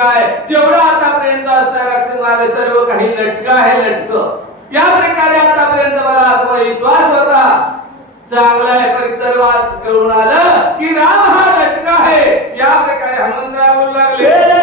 काय? आहे जेवढं आतापर्यंत असणार असणारे सर्व काही लटका आहे लटक. या प्रकारे आतापर्यंत मला आत्मविश्वास होता. चांगला आहे परिसर करून आलं की राम हा लटका आहे. या प्रकारे हनुमंतराव लागले.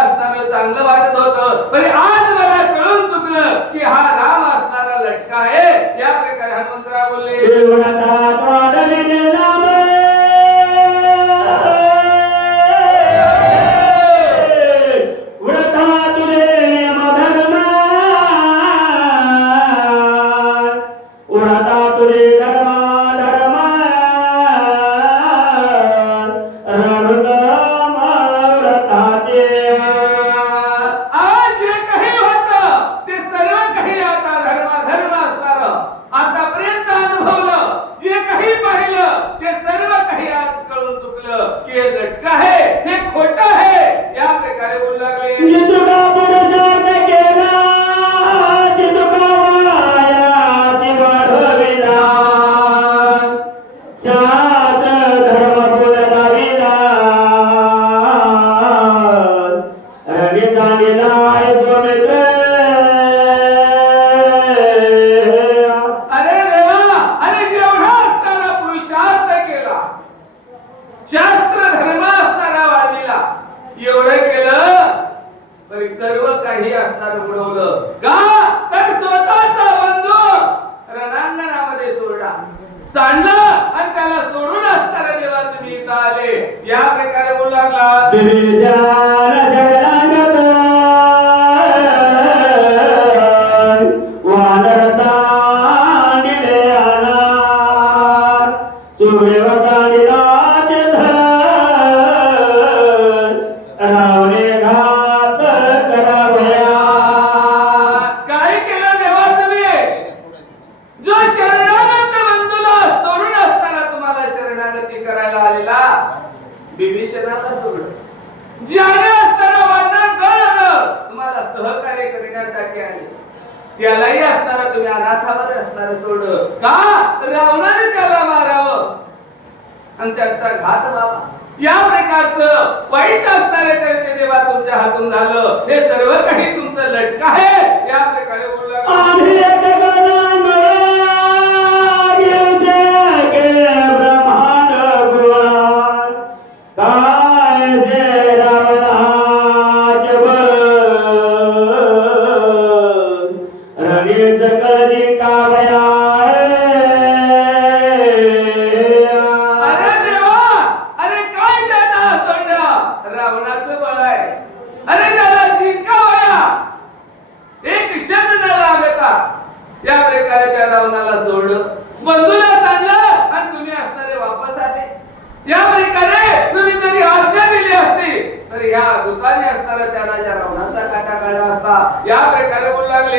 असणार चांगलं वाटत होतं. पण आज मला कळून चुकलं की हा राम असणारा लटका आहे. या प्रकारे हनुमंतराव बोलले. करण्यासाठी आले. त्यालाही असणारा तुम्ही अनाथावर असणार सोड का? रावणाने त्याला मारावं. आणि त्याचा घात व्हावा. या प्रकारचं वाईट असणारे तर ते देवा तुमच्या हातून झालं. हे सर्व काही तुमचं लटका आहे. या प्रकारे बोलला तर ह्या दुकाने असताना त्या राजा रावणाचा काटा काढला असता या प्रकारे बोलू लागले?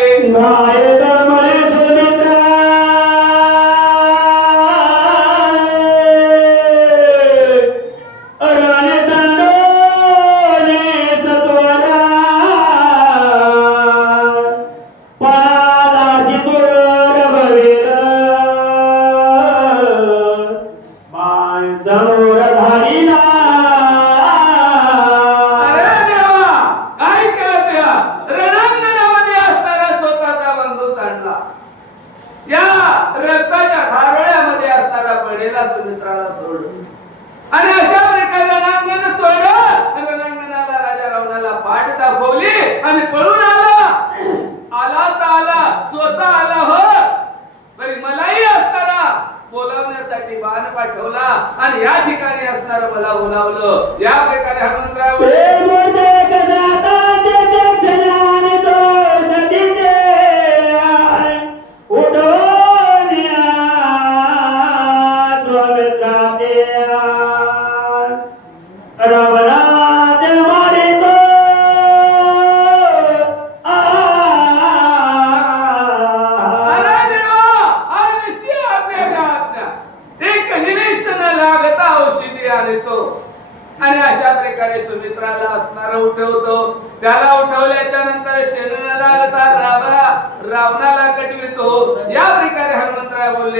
करण्यासाठी बाण पाठवला. आणि या ठिकाणी असणार मला बोलावलं या प्रकारे हनुमंतराव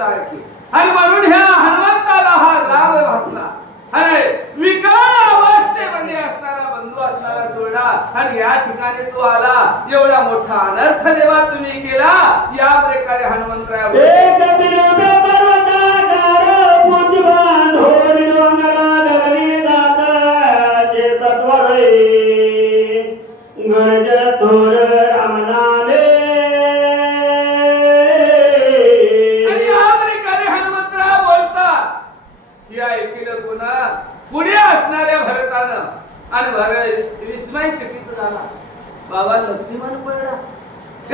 सारखी. आणि म्हणून ह्या हनुमंताला हा गाव भासला अरे विकार अवस्थेमध्ये असणारा बंधू असणारा सोडा. आणि या ठिकाणी तो आला. एवढा मोठा अनर्थ देवा तुम्ही केला. या प्रकारे हनुमंतराया करणाऱ्या भरतानं आणि भर विस्मय चकित झाला बाबा लक्ष्मण पडला.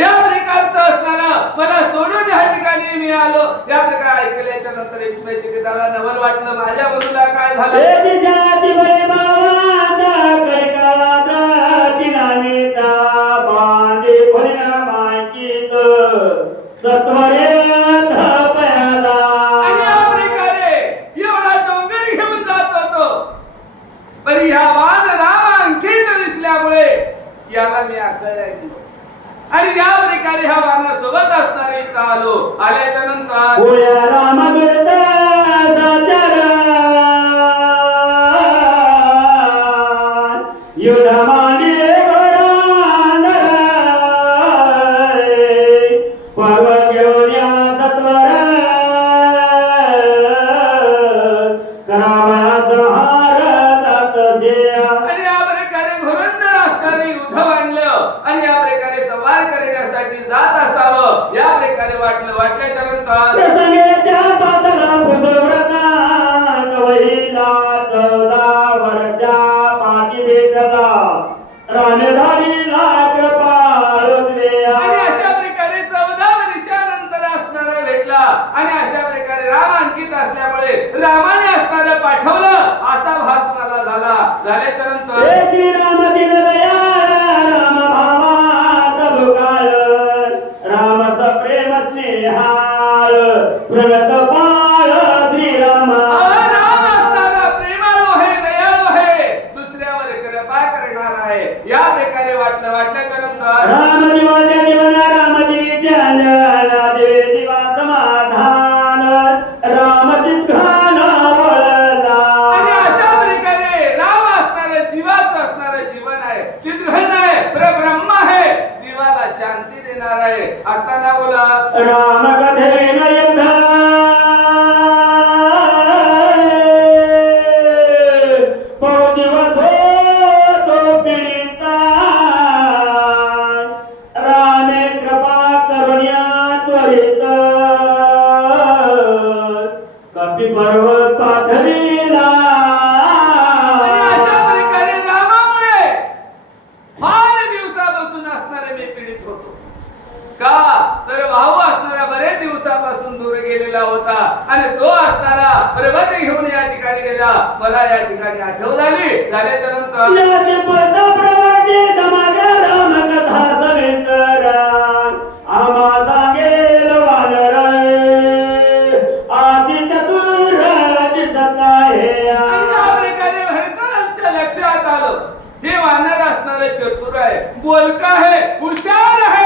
या प्रकारचं असणारा मला सोडून ह्या ठिकाणी मी आलो. या प्रकार ऐकल्याच्या नंतर विस्मय चकित नवल वाटलं. माझ्या काय झालं? सत्वरे त्याला मी आकळायची आणि त्या प्रकारे ह्या वाहनासोबत असणारे इथं आल्याच्यानंतर युधमाने परवा आहे. या प्रकारे वाटलं वाटण्याच्या नंतर राम दिवाने दिवाना राम दिवे दिवा म्हणून या ठिकाणी गेला? मला या ठिकाणी आठवण आली. झाल्याच्यानंतर लक्षात आलं. हे वानर असणारे चतुर आहे. बोलका आहे. हुशार आहे.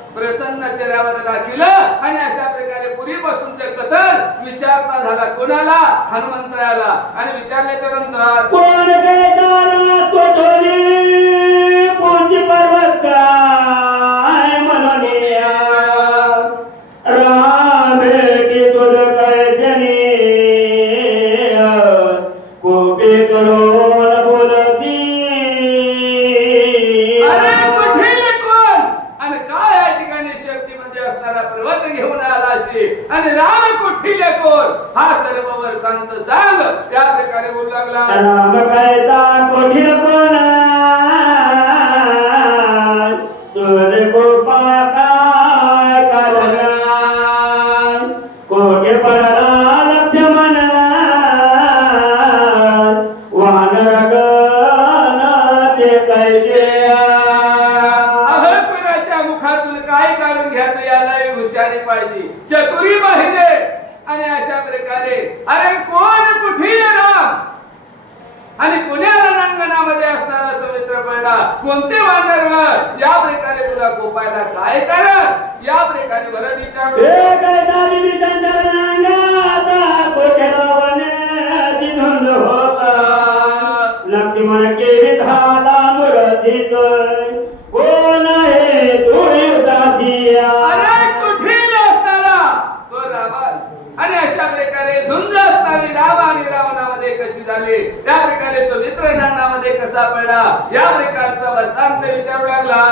प्रसन्न चेहऱ्यावर दाखिलं आणि अशा प्रकारे पूर्वीपासून ते कथन विचारता झाला कोणाला? हनुमंतराला आणि विचारल्याच्या नंतर लागला राम कायदा कोठील कोण तुझ गोपा काय कारण कोठे पडला लक्ष्मण वान रगन ते मुखातून काय काढून घ्यायचं यालाही हुशारी पाहिजे. चतुरी पाहिजे आणि अशा प्रकारे अरे कोण कुठे राम आणि पुण्या रणांगणामध्ये असणारा सुमित्र पांडा कोणते वानर या प्रकारे तुला कोपायला काय कर या प्रकारे वरदीच्या लक्ष्मण केली धाला मुरतीत सुंदर असणारी राम आणि रावणामध्ये कशी झाली? त्या प्रकारे सुमित्र ज्ञानामध्ये कसा पडला? या प्रकारचा वृत्तांत विचारू लागला.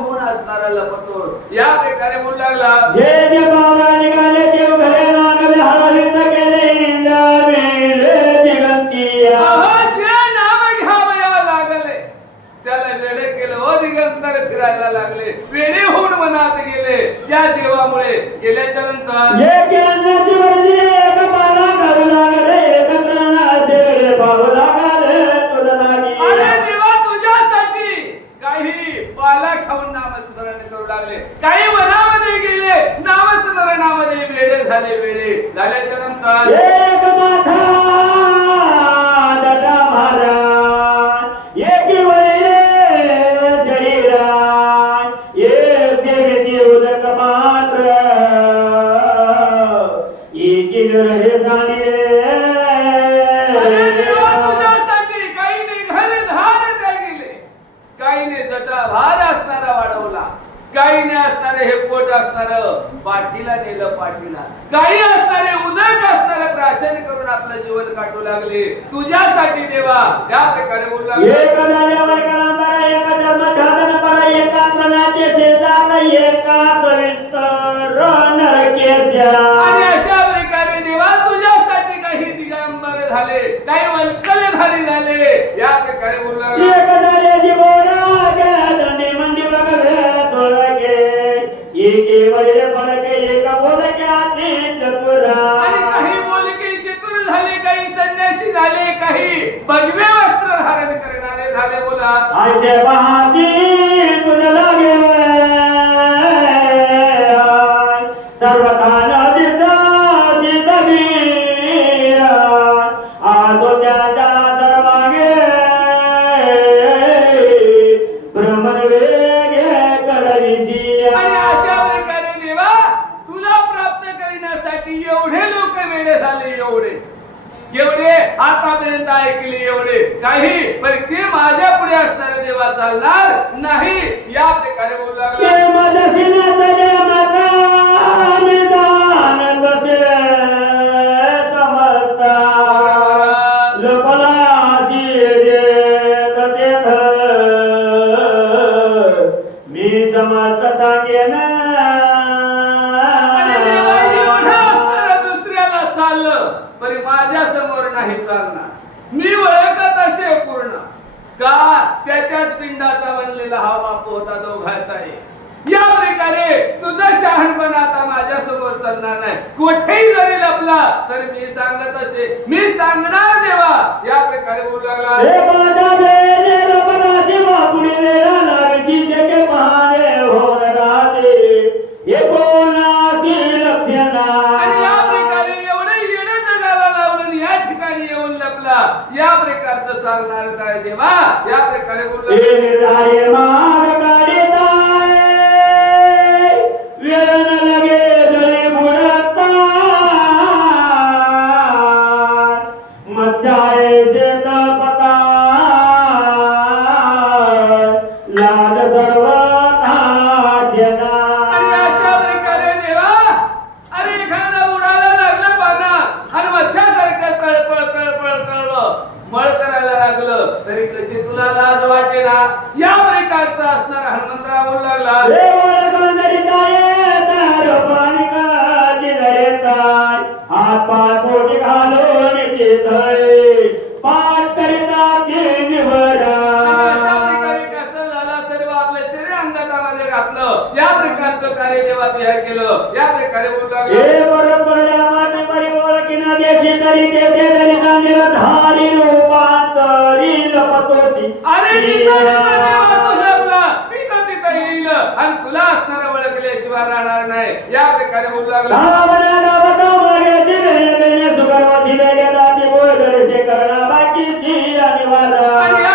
होऊन असणारा लपतो? या प्रकारे म्हणू लागला. जे जे पावला निघाले देव घरे नागले हळहळीत दिगंतिया. जे घ्यावया लागले. त्याला वेडे केलं ओ दिगंतर फिरायला लागले. वेडे होऊन मनात गेले. त्या देवामुळे गेल्याच्यानंतर ऐकली एवढे? काही पण ते माझ्या पुढे असणारे देवा चालणार नाही. या प्रकारे बोलू लागले. बनलेला हा बाप होता दोघाचा आहे या प्रकारे तुझा शहाणपणा आता माझ्यासमोर चालणार नाही. कुठेही जरी लपला तर मी सांगत असे मी सांगणार देवा. या प्रकारे बोलू लागला. हे माझा बापुडी वेळा लागची पाहणे हे लक्षणा आणि येऊन या प्रकारचं चालणार काय देवा? या प्रकारे बोलू वेळ अंगामध्ये घातलं. या प्रकारचं कार्य देवा तुझ्या केलं. या प्रकारे बोलू लागला हे बरोबरल्या माटे परी ओळखीना देशी तरी तेथे तरी नांदेला धारी रूपांतरी लपतोती. अरे जिथं जिथं देवा तू लपला, तिथं तिथं येईल. आणि तुला असणारा ओळखल्याशिवाय राहणार नाही. या प्रकारे बोलू लागला आणि या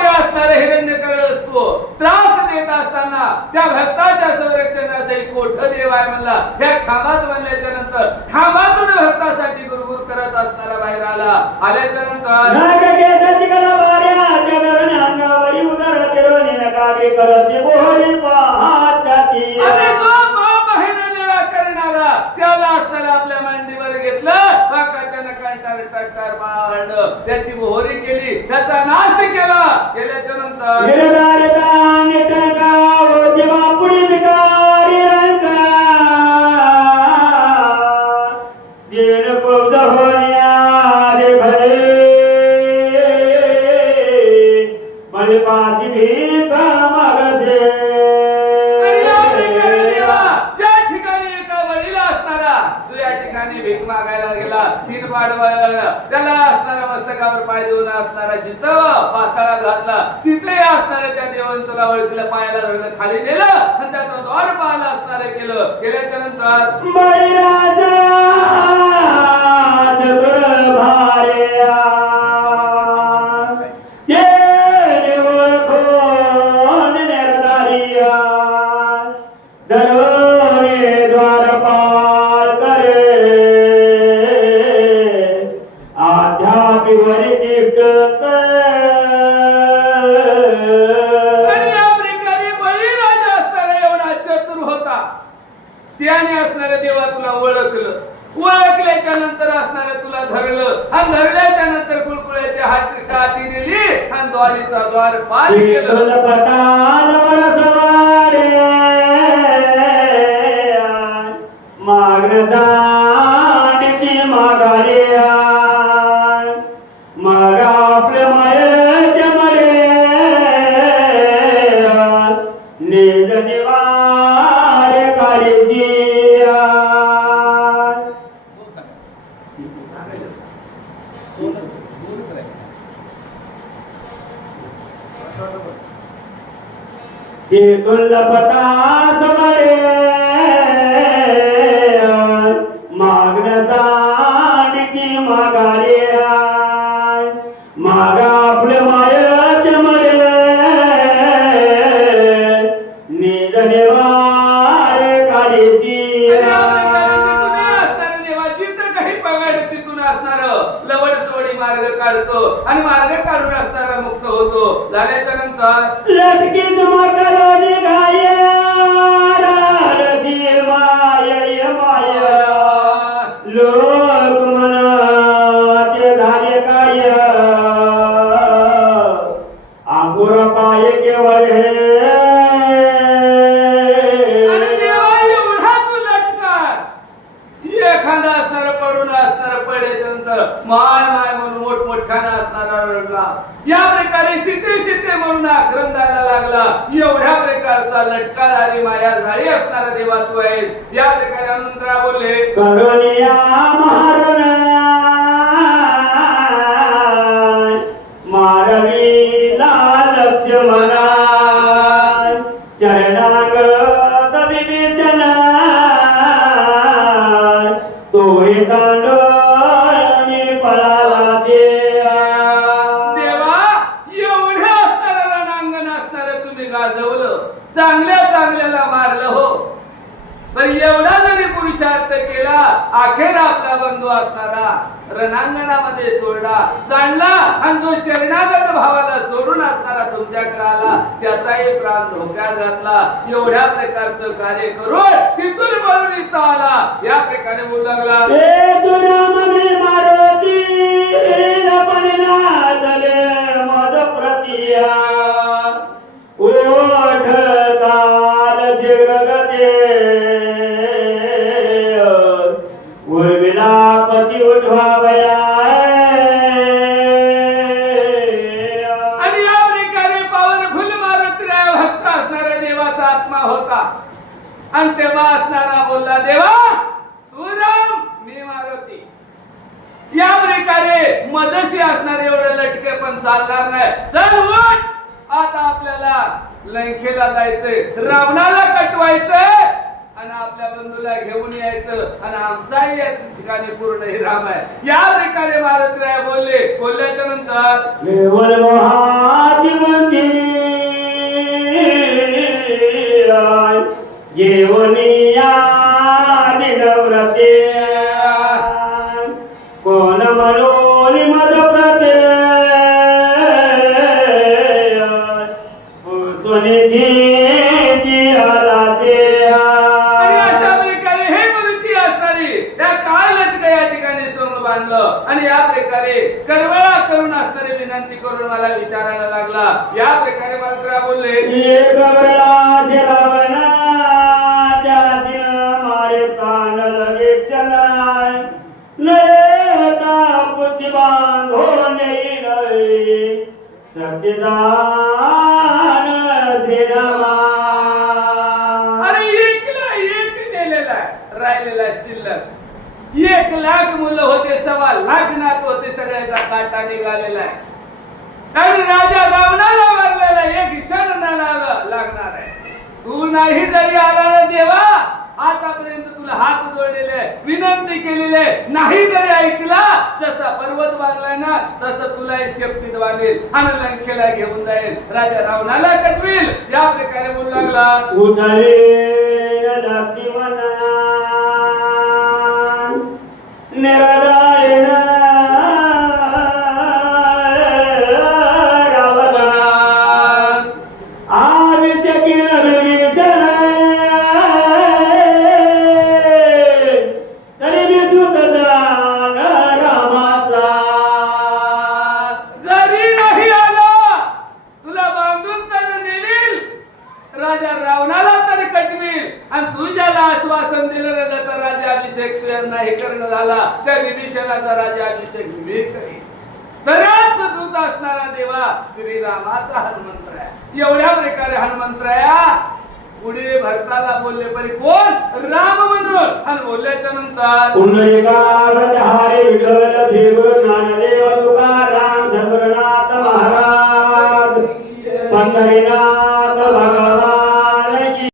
अहिरण्यकर असतो त्रास देत असताना त्या भक्ताच्या संरक्षणासाठी कोठ देव आहे म्हणला त्या खांबात बनल्याच्या नंतर खांबातून भक्तासाठी गुरुगुर करत असताना बाहेर आला आल्याच्यानंतर करणारा त्याला असताना आपल्या मांडी बाकाच्या त्याची मोहरी केली त्याचा नाश केला. केल्याच्यानंतर तू या ठिकाणी भीक मागायला गेला तीन पाडवायला त्याला असणारा मस्तकावर पाय देऊन असणारा जिथं पाताळा घातला. तिथे असणाऱ्या त्या देवाने तुला ओळखलं पायाला धरलं खाली नेलं आणि त्याचं द्वार पाहायला असणारं केलं. केल्याच्यानंतर हात काटी दिली आणि द्वारीचा द्वार पार केलं. ते आणि मार्ग काढून असताना मुक्त होतो. झाल्याच्यानंतर लटके जमा करो निघाय लागला एवढ्या प्रकारचा लटकाधारी माया झाली असणारा देवा तू आहेस. या प्रकारे हनुमंतरा बोलले. करुणिया महारण मारवीला लक्ष्मणा चरणागत विभीषण तोही सांडोनी अखेर आपला बंधू असणारा रणांगणामध्ये सोडला सांडला आणि जो शरणागत भावाला सोडून असणारा तुमच्याकडे आला त्याचाही प्राण धोक्यात घातला. एवढ्या प्रकारचं कार्य करून तिथून म्हणून इथं आला. या प्रकारे बोलू लागला. हे आत्मा होता. आणि तेव्हा असणारा बोलला देवा तू राम मी मारुती. या प्रकारे मजशी असणार एवढे लटके पण चालणार नाही. चल उठ. आता आपल्याला लंकेला जायचंय रावणाला कटवायचंय आणि आपल्या बंधूला घेऊन यायचं. आणि आमचाही या ठिकाणी पूर्ण हे राम आहे. या प्रकारे मारुतीराय बोलले बोलल्याच्या नंतर જાય જેઓની આ દિનવ્રતે विनंती करून मला विचारायला लागला. या प्रकारे मात्र बोलले. एक वेळा रावणा त्यातील मारे तान लगे चलाय. लेता बुद्धी बांधो नाही रे सत्यदान श्रीरामा अरे एकला एक नेलेला राहिलेला शिल्लक. एक लाख मुलं होते सव्वा लाख नात होते सगळ्याचा काटा निघालेला आहे. आणि राजा रावणाला मारलेला एक क्षण लागणार आहे. तू नाही जरी आला ना देवा आतापर्यंत तुला हात जोडलेले विनंती केलेले नाही जरी ऐकला जसा पर्वत बांधलाय ना तसं तुला शेपटीत बांधेल आणि लंकेला घेऊन जाईल राजा रावणाला कटवील. या प्रकारे बोलू लागला. उतरे